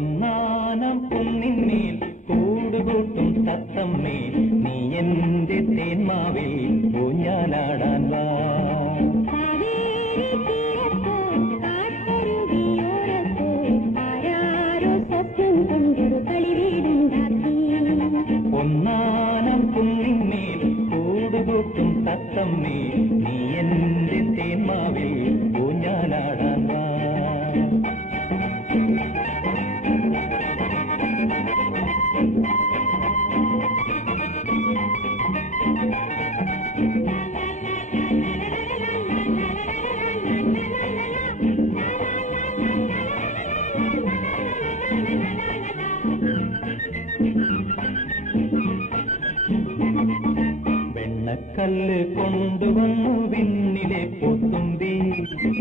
ഒന്നാനം കുന്നിന്മേൽ കൂടുകൂട്ടും തത്തമ്മേ നീ എന്റെ തേന്മാവിൽ ഊഞ്ഞാലാടാൻ വാ. ഒന്നാനം കുന്നിന്മേൽ കൂടുകൂട്ടും തത്തമ്മേ നീ എന്റെ തേന്മാവിൽ ഊഞ്ഞാലാടാൻ വാ. വെണ്ണക്കല്ല് കൊണ്ടുവന്നു വിണ്ണിലെ പൂത്തുമ്പി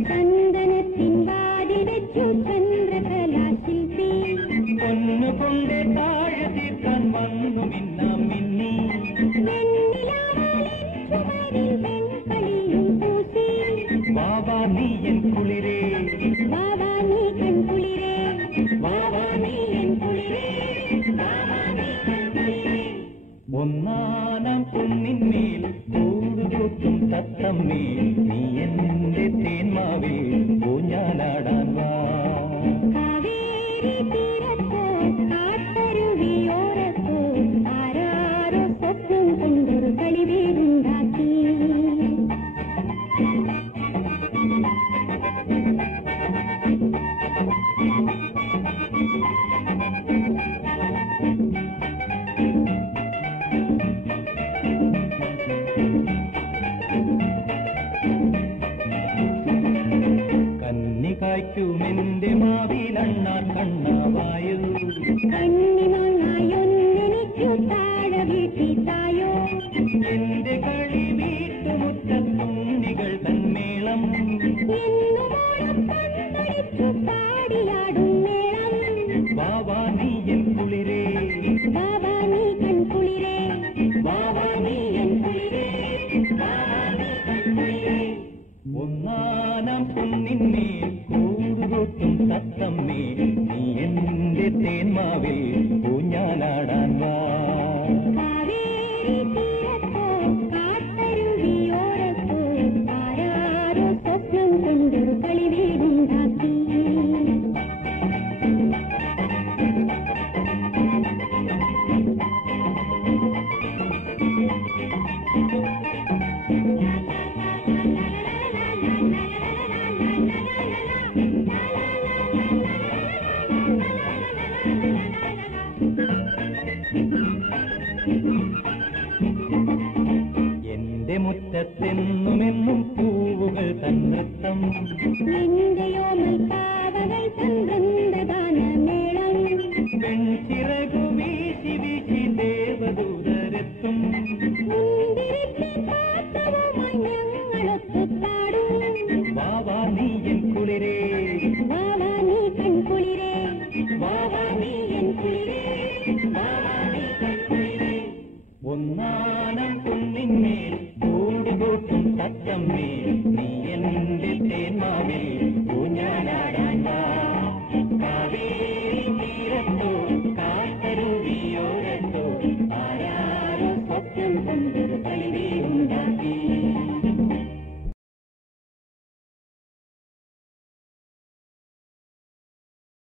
ചന്ദനത്തിൻ വാതിൽ വെച്ചു ചന്ദ്രകലാശില്പി പൊന്നുകൊണ്ട് താഴെ തീർക്കാൻ വന്നു മിന്നാം മിന്നി വെൺകളിയും പൂസി വാവാ നീ എൻ കുളിരേ വാവാ നീ കൺകുളിരേ വാവാ നീ എൻ കുളിരേ വാവാ നീ കൺകുളിരേ. ഒന്നാനം കുന്നിന്മേൽ കൂടുകൂട്ടും തത്തമ്മേ നീ എന്റെ തേന്മാവിൽ ഊഞ്ഞാലാടാൻ വാ. കാവേരി തീരത്തോ കാട്ടരുവിയോരത്തോ ആരാരോ സ്വപ്നം കൊണ്ടൊരു കളിവീടുണ്ടാക്കി. കന്നികായ്ക്കുമെന്റെ മാവിലണ്ണാൻ കണ്ണാവായു കണ്ണിനൊന്നായൊന്നെനിക്കു താഴെ വീട്ടിത്തായോ. എന്റെ കളി വീട്ടുമുറ്റത്തുണ്ണികൾ തന്മേളം എന്നുമോളം പന്തടിച്ചു പാടിയാടും മേളം. വാവാ നീ എൻ കുളിരേ വാവാ നീ കൺകുളിരേ വാവാ നീ എൻ കുളിരേ വാവാ നീ കൺകുളിരേ. ഒന്നാനം കുന്നിന്മേൽ കൂടുകൂട്ടും തത്തമ്മേ നീ എന്റെ തേന്മാവിൽ ഊഞ്ഞാലാടാൻ വാ. കാവേരി തീരത്തോ കാട്ടരുവിയോരത്തോ ആരാരോ സ്വപ്നം കൊണ്ടൊരു കളിവീടുണ്ടാക്കി. എന്റെ മുറ്റത്തെന്നുമെന്നും പൂവുകൾ തൻ നൃത്തം നിന്റെയോമൽ പാവകൾ ചന്ദ്രന്ദഗാനമേളം. പെൺചിറകു വീശി വീശി ദേവദൂതരെത്തും മുന്തിരി